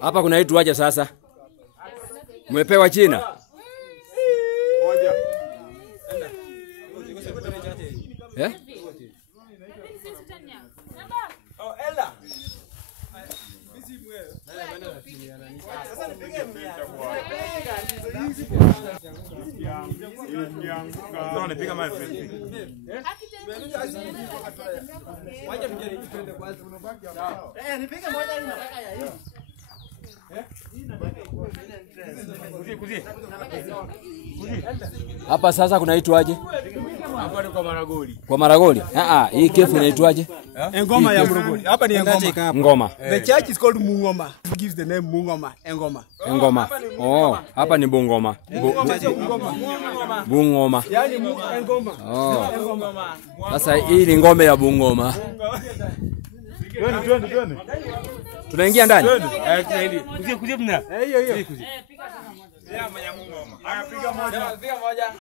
Hapa kunaitwa aje sasa? Mmepewa jina? Eh? Hapa sasa kunaitwaje? Hapa ni kwa Maragoli. Kwa Maragoli? Hii kefu inaitwaje? Ngoma ya Maragoli. Hapa ni ngoma. Ngoma. The church is called Mungoma. It gives the name Mungoma. Ngoma. Ngoma. Oh, hapa ni Bungoma. Bungoma. Yaani ngoma. Oh. Sasa hii ni ngome ya Bungoma. Twende. Tunaingia ndani? Hiyo. Piga moja.